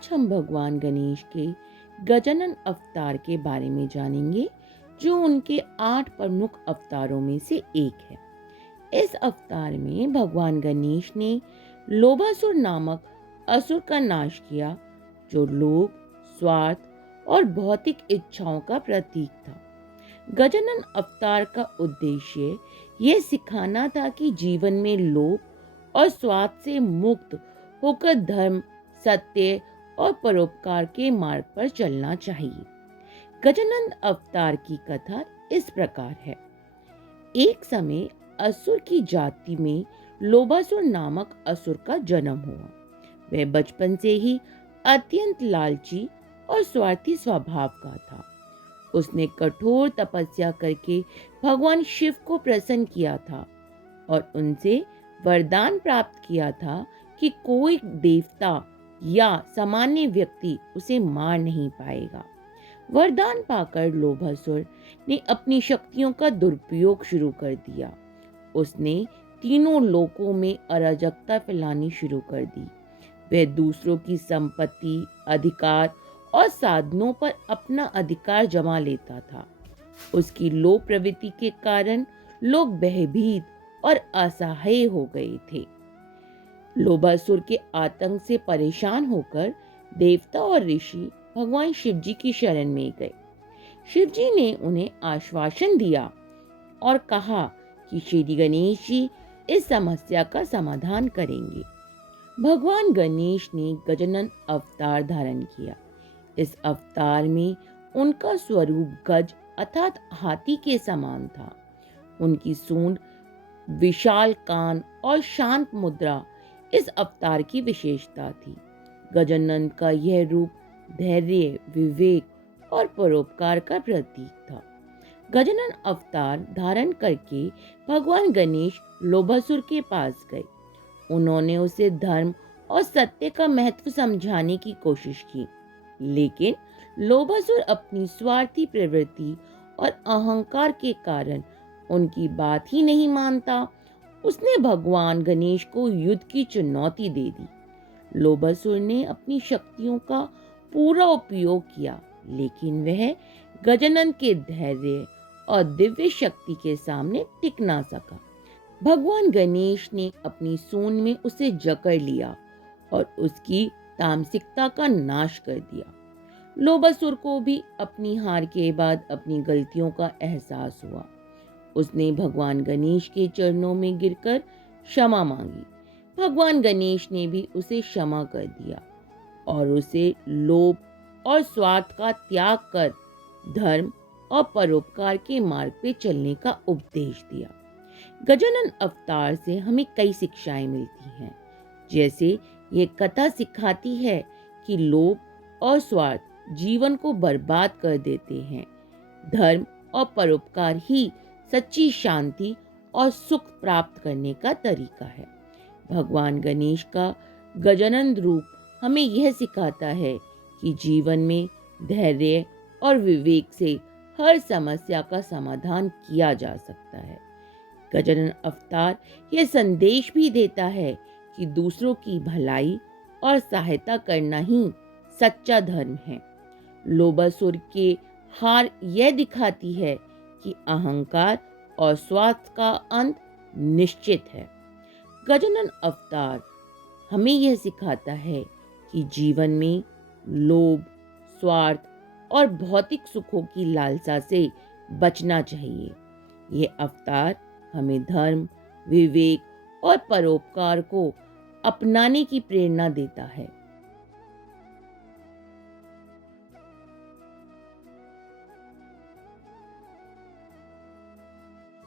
आज हम भगवान गणेश के गजानन अवतार के बारे में जानेंगे, जो उनके 8 प्रमुख अवतारों में से एक है। इस अवतार में भगवान गणेश ने लोभासुर नामक असुर का नाश किया, जो लोभ, स्वार्थ और भौतिक इच्छाओं का प्रतीक था। गजानन अवतार का उद्देश्य यह सिखाना था कि जीवन में लोभ और स्वार्थ से मुक्त होकर धर्म, सत्य और परोपकार के मार्ग पर चलना चाहिए। गजानन अवतार की कथा इस प्रकार है। एक समय असुर की जाति में लोभासुर नामक असुर का जन्म हुआ। वह बचपन से ही अत्यंत लालची और स्वार्थी स्वभाव का था। उसने कठोर तपस्या करके भगवान शिव को प्रसन्न किया था और उनसे वरदान प्राप्त किया था कि कोई देवता या सामान्य व्यक्ति उसे मार नहीं पाएगा। वरदान पाकर लोभासुर ने अपनी शक्तियों का दुरुपयोग शुरू कर दिया। उसने तीनों लोकों में अराजकता फैलानी शुरू कर दी। वह दूसरों की संपत्ति, अधिकार और साधनों पर अपना अधिकार जमा लेता था। उसकी लोभ प्रवृत्ति के कारण लोग भयभीत और असहाय हो गए थे। लोभासुर के आतंक से परेशान होकर देवता और ऋषि भगवान शिव जी की शरण में गए। शिव जी ने उन्हें आश्वासन दिया और कहा कि श्री गणेश जी इस समस्या का समाधान करेंगे। भगवान गणेश ने गजानन अवतार धारण किया। इस अवतार में उनका स्वरूप गज अर्थात हाथी के समान था। उनकी सूंड, विशाल कान और शांत मुद्रा इस अवतार की विशेषता थी। गजानन का यह रूप धैर्य, विवेक और परोपकार का प्रतीक था। गजानन अवतार धारण करके भगवान गणेश लोभासुर के पास गए। उन्होंने उसे धर्म और सत्य का महत्व समझाने की कोशिश की, लेकिन लोभासुर अपनी स्वार्थी प्रवृत्ति और अहंकार के कारण उनकी बात ही नहीं मानता। उसने भगवान गणेश को युद्ध की चुनौती दे दी। लोभासुर ने अपनी शक्तियों का पूरा उपयोग किया, लेकिन वह गजानन के धैर्य और दिव्य शक्ति के सामने टिक ना सका। भगवान गणेश ने अपनी सूंड में उसे जकड़ लिया और उसकी तामसिकता का नाश कर दिया। लोभासुर को भी अपनी हार के बाद अपनी गलतियों का एहसास हुआ। उसने भगवान गणेश के चरणों में गिरकर क्षमा मांगी। भगवान गणेश ने भी उसे क्षमा कर दिया और उसे लोभ और स्वार्थ का त्याग कर धर्म और परोपकार के मार्ग पे चलने का उपदेश दिया। गजानन अवतार से हमें कई शिक्षाएं मिलती हैं। जैसे ये कथा सिखाती है कि लोभ और स्वार्थ जीवन को बर्बाद कर देते हैं। धर्म और परोपकार ही सच्ची शांति और सुख प्राप्त करने का तरीका है। भगवान गणेश का गजानन रूप हमें यह सिखाता है कि जीवन में धैर्य और विवेक से हर समस्या का समाधान किया जा सकता है। गजानन अवतार यह संदेश भी देता है कि दूसरों की भलाई और सहायता करना ही सच्चा धर्म है। लोभासुर के हार यह दिखाती है कि अहंकार और स्वार्थ का अंत निश्चित है। गजानन अवतार हमें यह सिखाता है कि जीवन में लोभ, स्वार्थ और भौतिक सुखों की लालसा से बचना चाहिए। ये अवतार हमें धर्म, विवेक और परोपकार को अपनाने की प्रेरणा देता है।